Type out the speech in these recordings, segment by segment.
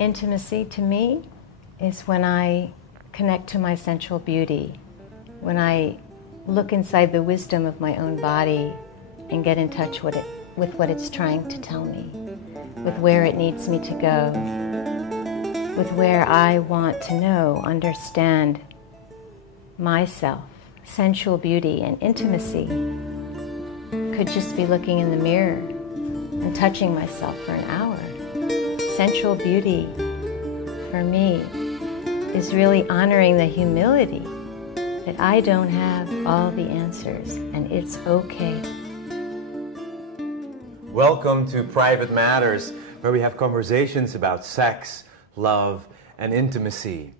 Intimacy to me is when I connect to my sensual beauty, when I look inside the wisdom of my own body and get in touch with what it's trying to tell me, with where it needs me to go, with where I want to know, understand myself. Sensual beauty and intimacy could just be looking in the mirror and touching myself for an hour. Sensual beauty for me is really honoring the humility that I don't have all the answers and it's okay. Welcome to Private Matters, where we have conversations about sex, love, and intimacy.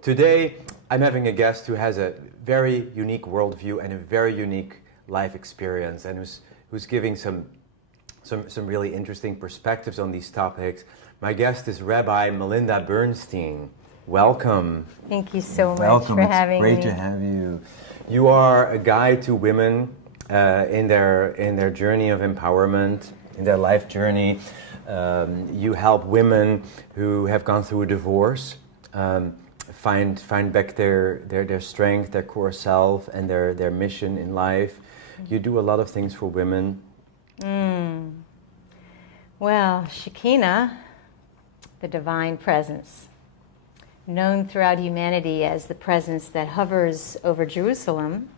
Today, I'm having a guest who has a very unique worldview and a very unique life experience, and who's giving some really interesting perspectives on these topics. My guest is Rabbi Melinda Bernstein. Welcome. Thank you so much for having me. Welcome. It's great to have you. You are a guide to women in their journey of empowerment, in their life journey. You help women who have gone through a divorce find back their strength, their core self, and their mission in life. You do a lot of things for women. Well, Shekinah, the divine presence, known throughout humanity as the presence that hovers over Jerusalem,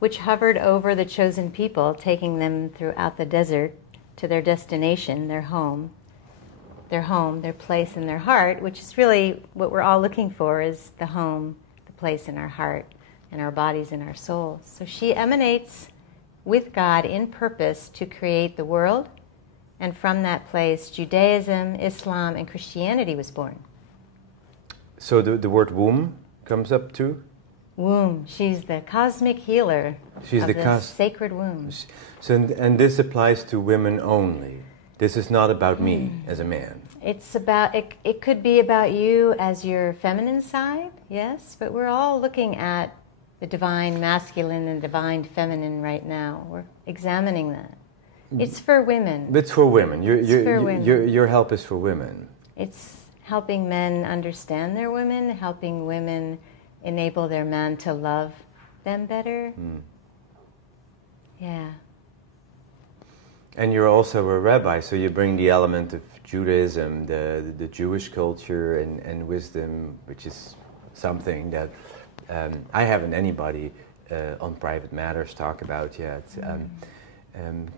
which hovered over the chosen people, taking them throughout the desert to their destination, their home, their place in their heart, which is really what we're all looking for, is the home, the place in our heart, in our bodies, in our souls. So she emanates with God in purpose to create the world, and from that place, Judaism, Islam, and Christianity was born. So the word womb comes up too? Womb. She's the cosmic healer of the sacred womb. So, and this applies to women only. This is not about me as a man. It's about, it could be about you as your feminine side, yes, but we're all looking at the divine masculine and divine feminine right now. We're examining that. It's for women. It's for women. Women. Your help is for women. It's helping men understand their women, helping women enable their men to love them better. Yeah. And you're also a rabbi, so you bring the element of Judaism, the Jewish culture and wisdom, which is something that I haven't anybody on Private Matters talk about yet.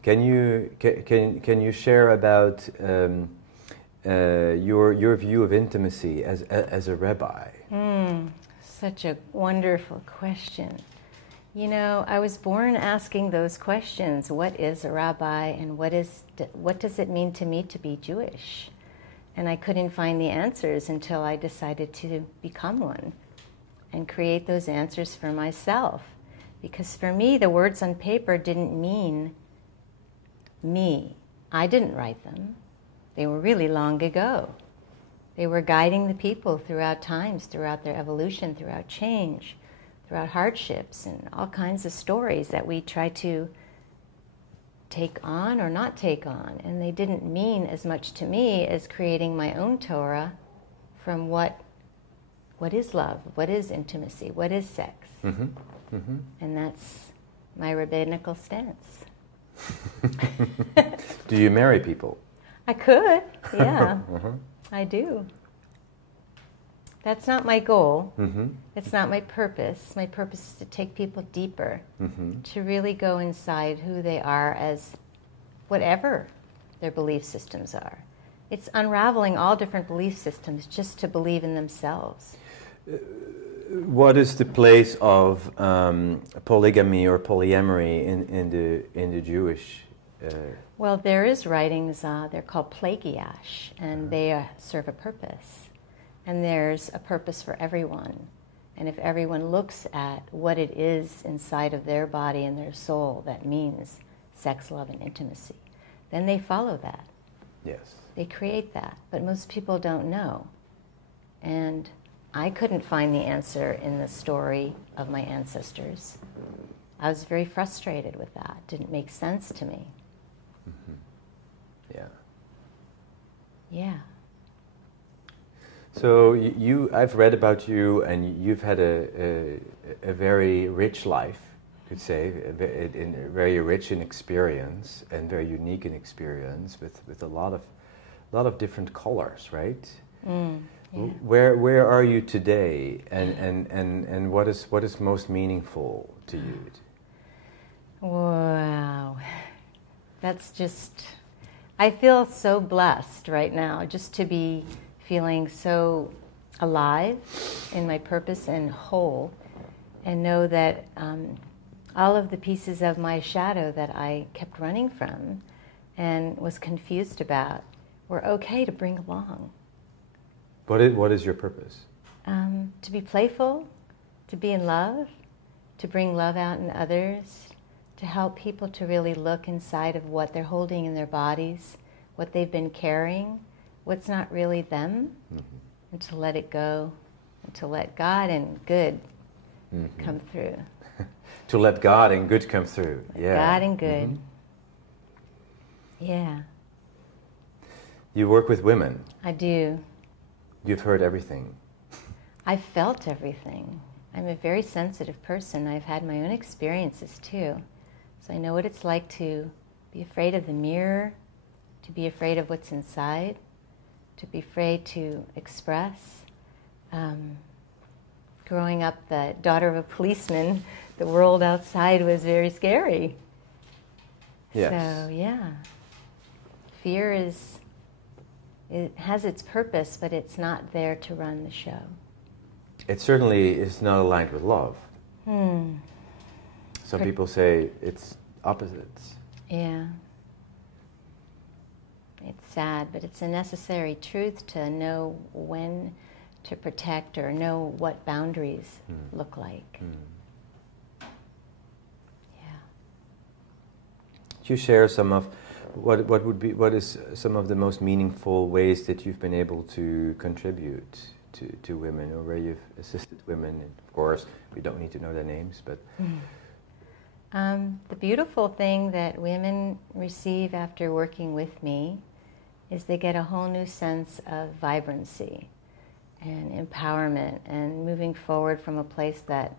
Can you share about your view of intimacy as a rabbi? Such a wonderful question. You know, I was born asking those questions. What is a rabbi, and what does it mean to me to be Jewish? And I couldn't find the answers until I decided to become one and create those answers for myself. Because for me, the words on paper didn't mean me. I didn't write them. They were really long ago. They were guiding the people throughout times, throughout their evolution, throughout change, throughout hardships, and all kinds of stories that we try to take on or not take on. And they didn't mean as much to me as creating my own Torah from what is love, what is intimacy, what is sex. And that's my rabbinical stance. Do you marry people? I could, yeah. I do. That's not my goal. It's not my purpose. My purpose is to take people deeper, to really go inside who they are as whatever their belief systems are. It's unraveling all different belief systems just to believe in themselves. What is the place of polygamy or polyamory in the Jewish? Well, there is writings. They're called plagiash, and they serve a purpose. And there's a purpose for everyone. And if everyone looks at what it is inside of their body and their soul that means sex, love, and intimacy, then they follow that. Yes. They create that. But most people don't know. And I couldn't find the answer in the story of my ancestors. I was very frustrated with that. It didn't make sense to me. Yeah. Yeah. So I've read about you, and you've had a very rich life, you could say, very rich in experience and very unique in experience, with a lot of different colors, right? Yeah. Where are you today, and what is most meaningful to you? Wow, that's just. I feel so blessed right now, just to be feeling so alive in my purpose and whole, and know that all of the pieces of my shadow that I kept running from and was confused about were okay to bring along. What is your purpose? To be playful, to be in love, to bring love out in others, to help people to really look inside of what they're holding in their bodies, what they've been carrying, what's not really them, and to let it go, and to let God and good come through. To let God and good come through. Yeah. God and good. Yeah. You work with women. I do. You've heard everything. I've felt everything. I'm a very sensitive person. I've had my own experiences too. So I know what it's like to be afraid of the mirror, to be afraid of what's inside, to be afraid to express. Growing up the daughter of a policeman, the world outside was very scary. Yes. So yeah, fear it has its purpose, but it's not there to run the show. It certainly is not aligned with love. Some people say it's opposites. Yeah. It's sad, but it's a necessary truth to know when to protect or know what boundaries look like. Yeah. Could you share some of what is some of the most meaningful ways that you've been able to contribute to women, or where you've assisted women? And of course, we don't need to know their names, but the beautiful thing that women receive after working with me is they get a whole new sense of vibrancy and empowerment and moving forward from a place that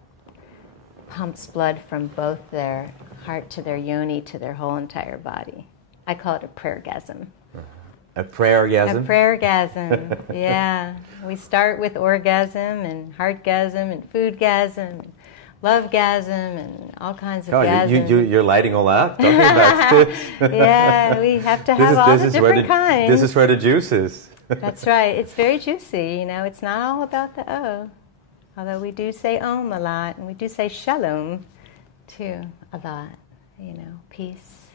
pumps blood from both their heart to their yoni to their whole entire body. I call it a prayergasm. A prayergasm? A prayergasm, yeah. We start with orgasm and heartgasm and foodgasm and lovegasm and all kinds of gasms. You're lighting all up, talking about this. Yeah, we have to have all the different kinds. This is where the juice is. That's right. It's very juicy, you know. It's not all about the O. Although we do say Om a lot, and we do say Shalom, too, a lot. You know, peace.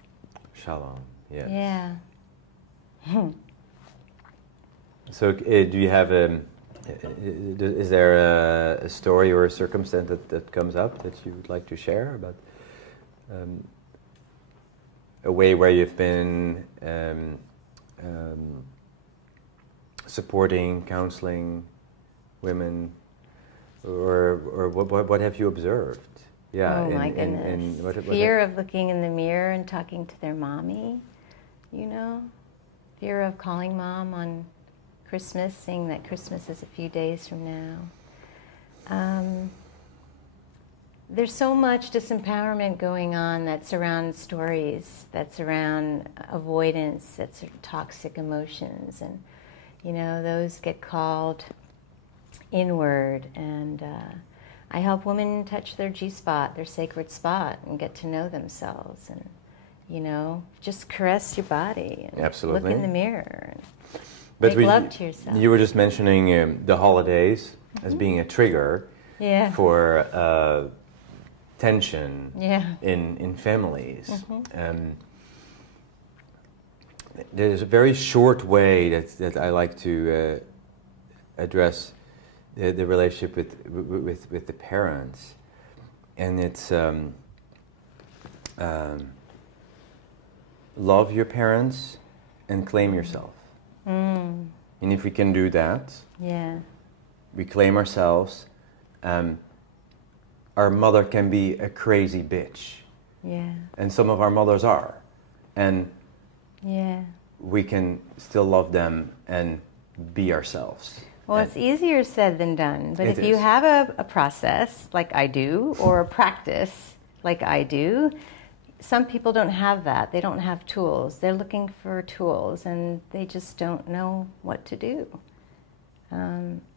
Shalom, yes. Yeah. So do you have is there a story or a circumstance that comes up that you would like to share about a way where you've been supporting, counseling women, or what have you observed? Yeah. Oh my goodness. Fear of looking in the mirror and talking to their mommy, you know? Fear of calling mom on Christmas, seeing that Christmas is a few days from now. There's so much disempowerment going on that's around stories, that's around avoidance, that's toxic emotions, and you know, those get called inward, and I help women touch their G-spot, their sacred spot, and get to know themselves, and you know, just caress your body and Absolutely. Look in the mirror and but make love to yourself. You were just mentioning the holidays as being a trigger for tension in families. There's a very short way that I like to address the relationship with the parents, and it's love your parents and claim yourself. And if we can do that, we claim ourselves. Our mother can be a crazy bitch, and some of our mothers are, and we can still love them and be ourselves. Well, it's easier said than done. But It if you is. have a process like I do, or a practice like I do, some people don't have that. They don't have tools. They're looking for tools, and they just don't know what to do.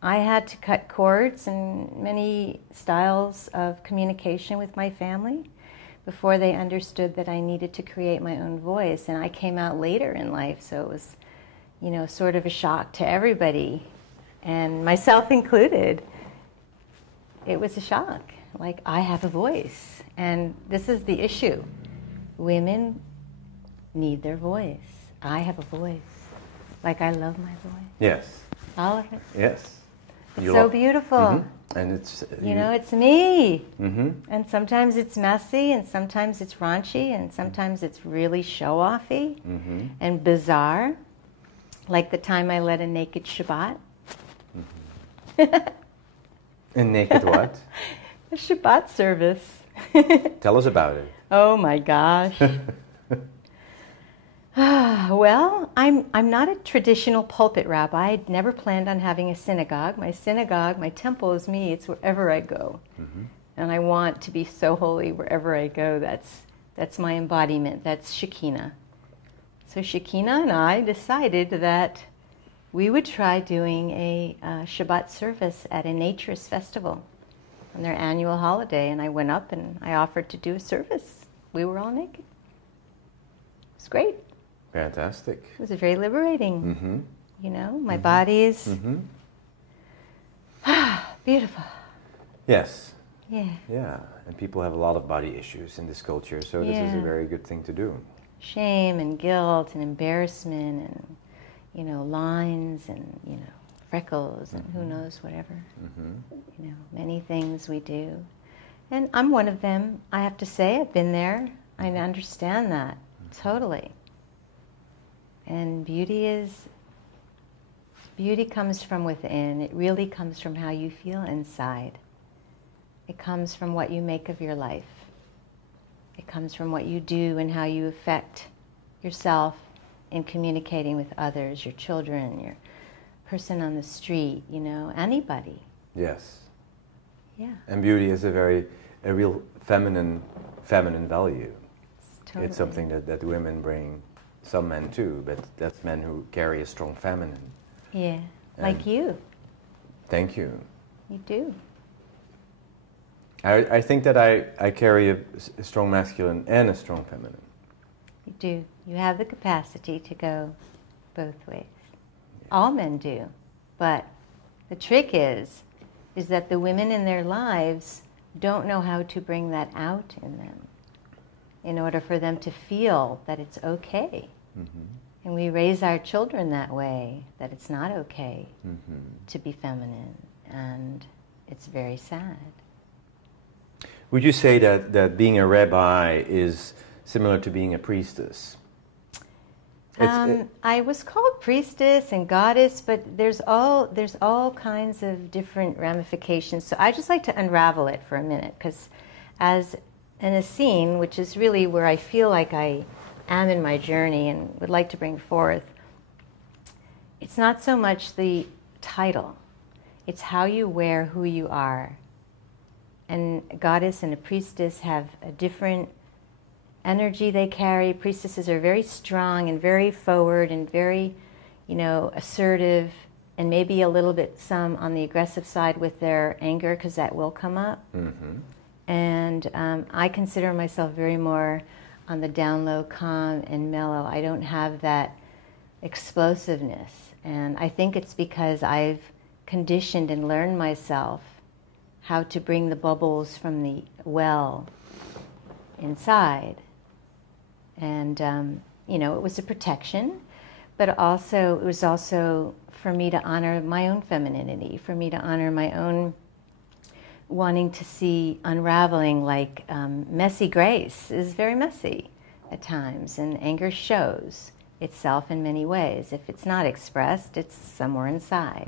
I had to cut cords and many styles of communication with my family before they understood that I needed to create my own voice. And I came out later in life, so it was, you know, sort of a shock to everybody, and myself included. It was a shock. Like, I have a voice, and this is the issue. Women need their voice. I have a voice. Like, I love my voice. Yes. All of it. Yes. It's so beautiful. Mm-hmm. And it's... You know, it's me. Mm-hmm. And sometimes it's messy, and sometimes it's raunchy, and sometimes it's really show-offy and bizarre. Like the time I led a naked Shabbat. And naked what? A Shabbat service. Tell us about it. Oh my gosh. Well, I'm not a traditional pulpit rabbi. I'd never planned on having a synagogue. My synagogue, my temple is me. It's wherever I go. And I want to be so holy wherever I go. That's my embodiment. That's Shekinah. So Shekinah and I decided that we would try doing a Shabbat service at a naturist festival on their annual holiday. And I went up and I offered to do a service. We were all naked. It was great. Fantastic. It was very liberating. You know, my body is beautiful. Yes. Yeah. Yeah. And people have a lot of body issues in this culture, so this is a very good thing to do. Shame and guilt and embarrassment and, you know, lines and, you know, freckles and who knows whatever. You know, many things we do. And I'm one of them. I have to say, I've been there. I understand that totally. And beauty comes from within. It really comes from how you feel inside. It comes from what you make of your life. It comes from what you do and how you affect yourself in communicating with others, your children, your person on the street, you know, anybody. Yes. Yeah. And beauty is a real feminine value. Totally. It's something that women bring. Some men too, but that's men who carry a strong feminine. Yeah, And like you. Thank you. You do. I think that I carry a strong masculine and a strong feminine. You do. You have the capacity to go both ways. All men do. But the trick is that the women in their lives don't know how to bring that out in them in order for them to feel that it's okay. And we raise our children that way, that it's not okay to be feminine. And it's very sad. Would you say that being a rabbi is similar to being a priestess? I was called priestess and goddess, but there's all kinds of different ramifications. So I just like to unravel it for a minute, because as an Essene, which is really where I feel like I am in my journey and would like to bring forth, it's not so much the title, it's how you wear who you are. And a goddess and a priestess have a different energy they carry. Priestesses are very strong and very forward and very, you know, assertive, and maybe a little bit some on the aggressive side with their anger, because that will come up. And I consider myself very more on the down low, calm and mellow. I don't have that explosiveness. And I think it's because I've conditioned and learned myself how to bring the bubbles from the well inside. And, you know, it was a protection, but also it was also for me to honor my own femininity, for me to honor my own wanting to see unraveling, like messy grace is very messy at times, and anger shows itself in many ways. If it's not expressed, it's somewhere inside.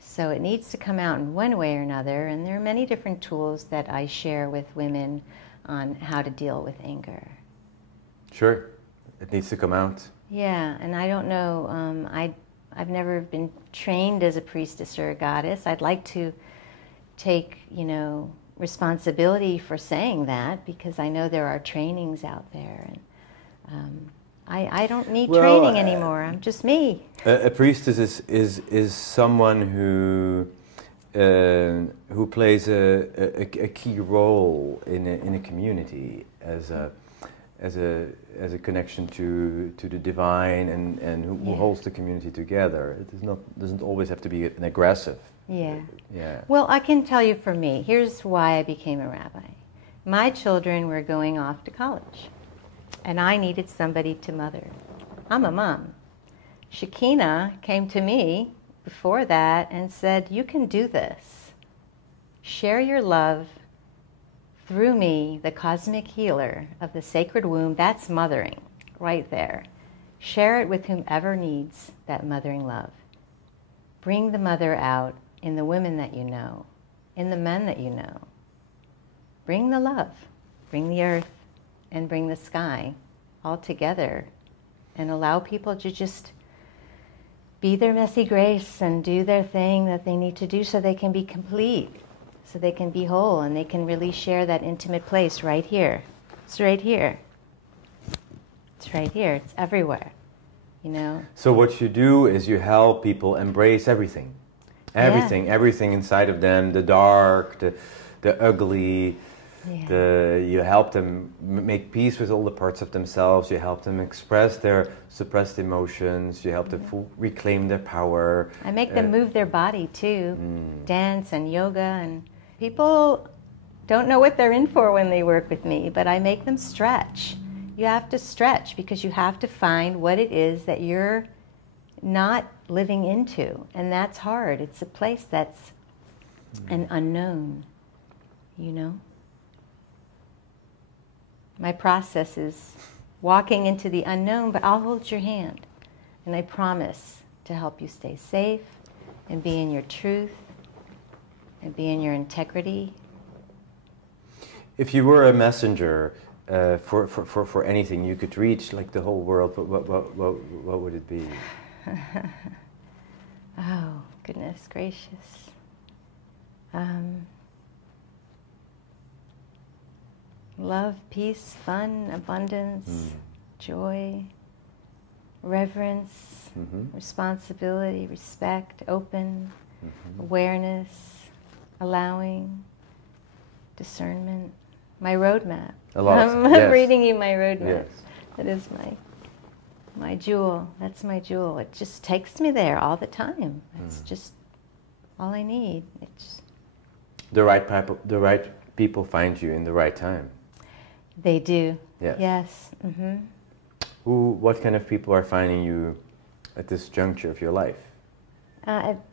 So it needs to come out in one way or another, and there are many different tools that I share with women on how to deal with anger. Sure, it needs to come out. Yeah, and I don't know, I've never been trained as a priestess or a goddess. I'd like to take, responsibility for saying that, because I know there are trainings out there, and I don't need training anymore. I'm just me. A priestess is someone who plays a key role in a community as a connection to the divine, and who holds the community together. It doesn't always have to be an aggressive. Yeah. Yeah. Well, I can tell you for me, here's why I became a rabbi. My children were going off to college, and I needed somebody to mother. I'm a mom. Shekinah came to me before that and said, you can do this. Share your love through me, the cosmic healer of the sacred womb. That's mothering right there. Share it with whomever needs that mothering love. Bring the mother out in the women that you know, in the men that you know. Bring the love, bring the earth, and bring the sky all together, and allow people to just be their messy grace and do their thing that they need to do so they can be complete, so they can be whole, and they can really share that intimate place right here. It's right here. It's right here. It's everywhere, So what you do is you help people embrace everything. Everything inside of them, the dark, the ugly. Yeah. You help them make peace with all the parts of themselves. You help them express their suppressed emotions. You help them reclaim their power. I make them move their body too, dance and yoga. And people don't know what they're in for when they work with me, but I make them stretch. You have to stretch because you have to find what it is that you're not living into, and that's hard. It's a place that's an unknown, My process is walking into the unknown, but I'll hold your hand, and I promise to help you stay safe and be in your truth and be in your integrity. If you were a messenger for anything, you could reach like the whole world, what would it be? Oh, goodness gracious. Love, peace, fun, abundance, joy, reverence, responsibility, respect, open, awareness, allowing, discernment. My roadmap. I'm reading you my roadmap. Yes. That is my jewel. That's my jewel. It just takes me there all the time. It's just all I need. It's the right people find you in the right time. They do. Yes. Yes. What kind of people are finding you at this juncture of your life?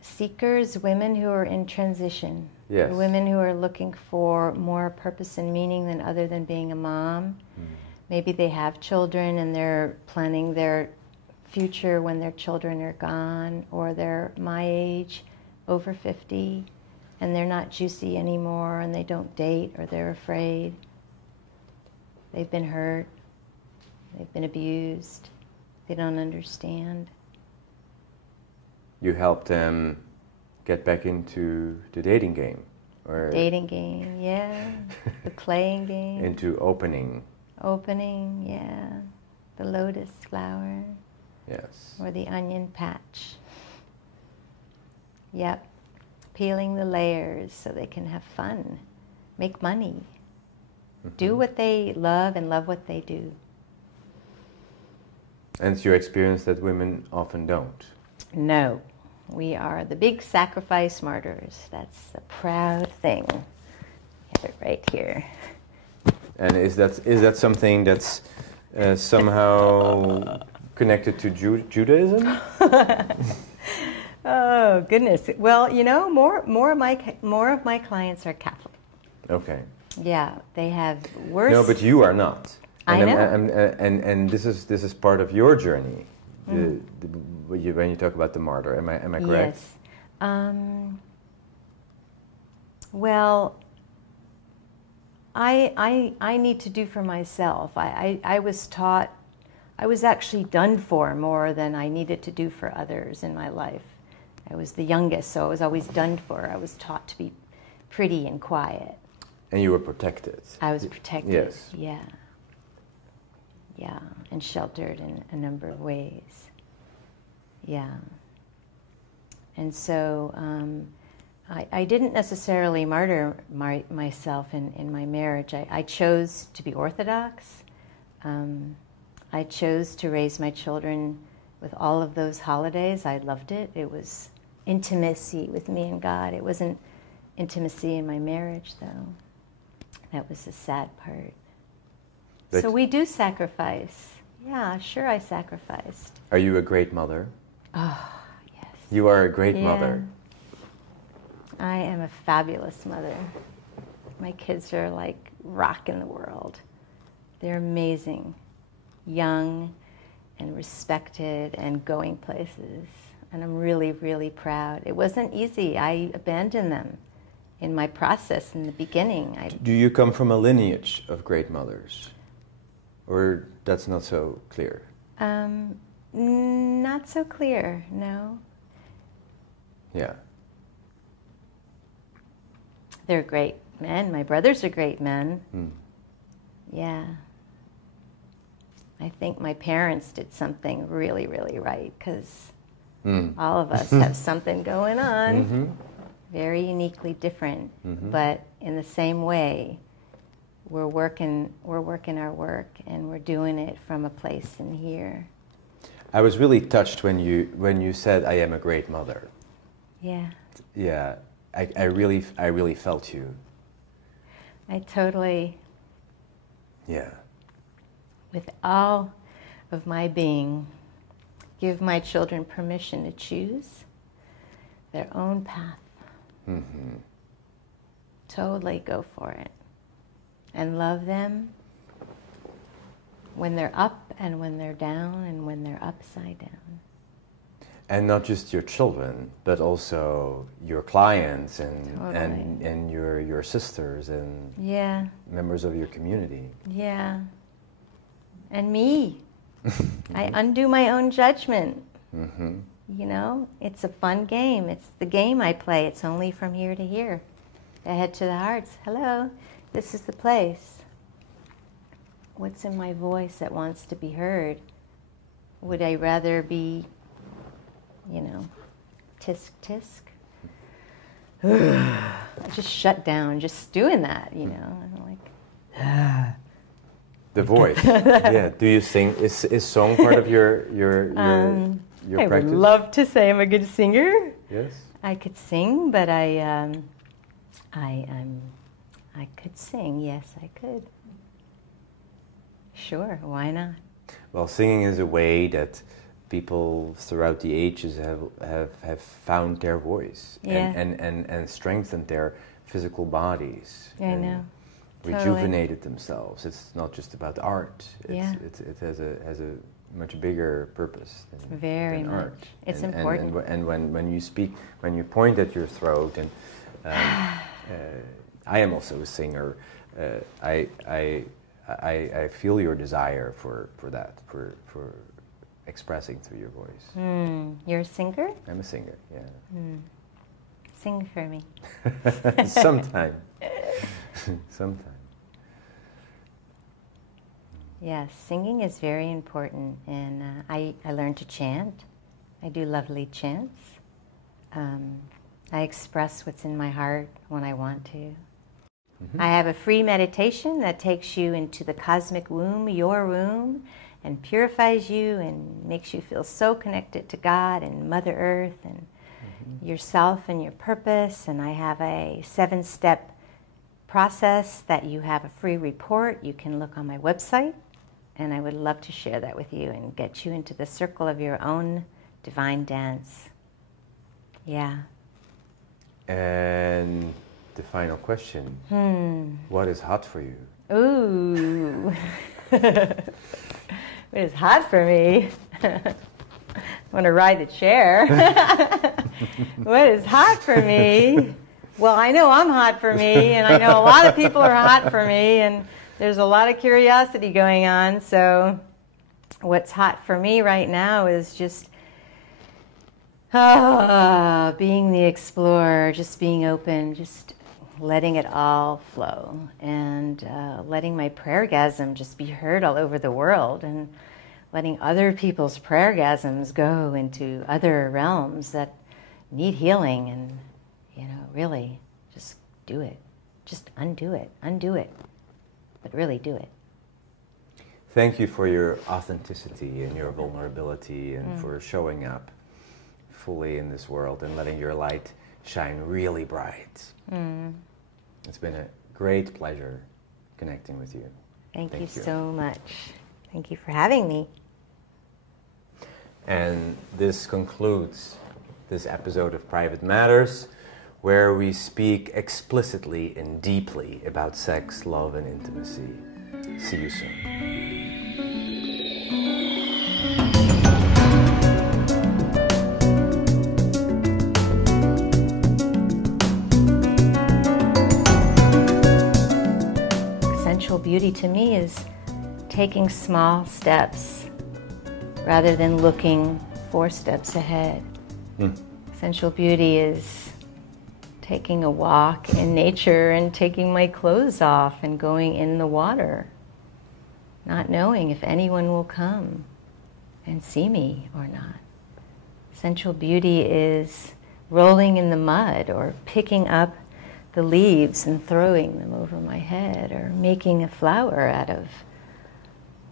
Seekers, women who are in transition. Yes. Women who are looking for more purpose and meaning other than being a mom. Maybe they have children and they're planning their future when their children are gone, or they're my age, over 50, and they're not juicy anymore, and they don't date, or they're afraid. They've been hurt. They've been abused. They don't understand. You help them get back into the dating game, or dating game, yeah. The playing game. Into opening. Opening, yeah. The lotus flower. Yes. Or the onion patch. Yep. Peeling the layers so they can have fun, make money, do what they love and love what they do. And it's your experience that women often don't? No. We are the big sacrifice martyrs. That's a proud thing. Have it right here. And is that something that's somehow connected to Judaism? Oh goodness! Well, more of my clients are Catholic. Okay. Yeah, they have worse. No, but you are not. I know. And this is part of your journey. When you talk about the martyr, am I correct? Yes. Well, I need to do for myself. I was taught I was actually done for more than I needed to do for others in my life. I was the youngest, so I was always done for. I was taught to be pretty and quiet. And you were protected. I was protected. Yes. Yeah. Yeah, and sheltered in a number of ways. Yeah. And so I didn't necessarily martyr myself in my marriage. I chose to be Orthodox. I chose to raise my children with all of those holidays. I loved it. It was intimacy with me and God. It wasn't intimacy in my marriage, though. That was the sad part. So we do sacrifice. Yeah, sure I sacrificed. Are you a great mother? Oh, yes. You are a great mother. I am a fabulous mother. My kids are like rocking the world. They're amazing, young and respected and going places. And I'm really, really proud. It wasn't easy. I abandoned them in my process in the beginning. Do you come from a lineage of great mothers? Or that's not so clear? Not so clear, no. Yeah. They're great men. My brothers are great men. Mm. Yeah. I think my parents did something really, really right, because all of us have something going on, Mm-hmm. very uniquely different, Mm-hmm. but in the same way, we're working our work, and we're doing it from a place in here. I was really touched when you said, "I am a great mother." Yeah. Yeah, I really felt you. I totally, Yeah. with all of my being, give my children permission to choose their own path. Mm-hmm. Totally go for it. And love them when they're up and when they're down and when they're upside down. And not just your children, but also your clients and Totally. and your sisters and Yeah, members of your community. yeah. And me. I undo my own judgment. Mm-hmm. You know, it's a fun game. It's the game I play. It's only from here to here. The head to the hearts. Hello, this is the place. What's in my voice that wants to be heard? Would I rather be, tisk tisk? I just shut down, just doing that, I'm like, The voice. Yeah. Do you sing? Is song part of your I practice? would love to say I'm a good singer. Yes. I could sing, but I could sing. Yes, I could. Sure, why not? Well, singing is a way that people throughout the ages have found their voice and strengthened their physical bodies. I know. Rejuvenated themselves. It's not just about art. Yeah. It has a much bigger purpose than much. art. It's important. And when you speak, when you point at your throat, and I am also a singer. I feel your desire for that, for expressing through your voice. You're a singer? I'm a singer. Yeah. Sing for me. Sometime. Sometime. Yes, singing is very important, and I learned to chant. I do lovely chants. I express what's in my heart when I want to. Mm-hmm. I have a free meditation that takes you into the cosmic womb, your womb, and purifies you and makes you feel so connected to God and Mother Earth and yourself and your purpose. And I have a 7-step process that you have a free report. You can look on my website, and I would love to share that with you and get you into the circle of your own divine dance. Yeah. And the final question. What is hot for you? Ooh. What is hot for me? I want to ride the chair. What is hot for me? Well, I know I'm hot for me, and I know a lot of people are hot for me, and there's a lot of curiosity going on, so what's hot for me right now is just being the explorer, just being open, just letting it all flow, and letting my prayer-gasm just be heard all over the world, and letting other people's prayer-gasms go into other realms that need healing, and, you know, really just do it. Just undo it, but really do it. Thank you for your authenticity and your vulnerability, and for showing up fully in this world and letting your light shine really bright. It's been a great pleasure connecting with you. Thank you so much. Thank you for having me. And this concludes this episode of Private Matters, where we speak explicitly and deeply about sex, love, and intimacy. See you soon. Sensual beauty to me is taking small steps rather than looking 4 steps ahead. Sensual beauty is taking a walk in nature and taking my clothes off and going in the water, not knowing if anyone will come and see me or not. Sensual beauty is rolling in the mud, or picking up the leaves and throwing them over my head, or making a flower out of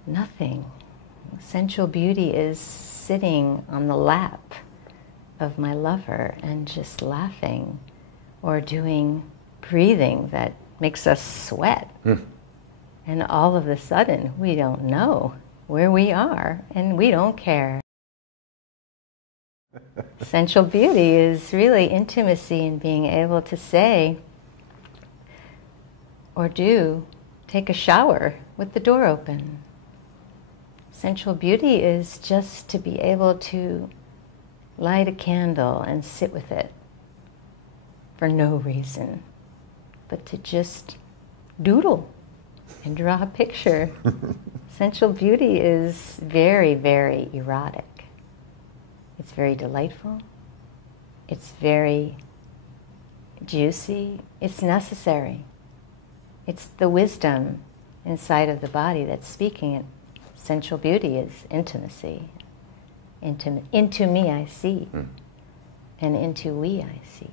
nothing. Sensual beauty is sitting on the lap of my lover and just laughing, or doing breathing that makes us sweat. And all of a sudden, we don't know where we are, and we don't care. Sensual beauty is really intimacy, and being able to say or do, take a shower with the door open. Sensual beauty is just to be able to light a candle and sit with it for no reason, but to just doodle and draw a picture. Sensual beauty is very, very erotic. It's very delightful. It's very juicy. It's necessary. It's the wisdom inside of the body that's speaking it. Sensual beauty is intimacy. Into me I see, and into we I see.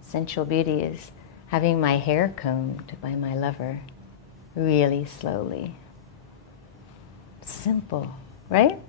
Sensual beauty is having my hair combed by my lover really slowly. Simple, right?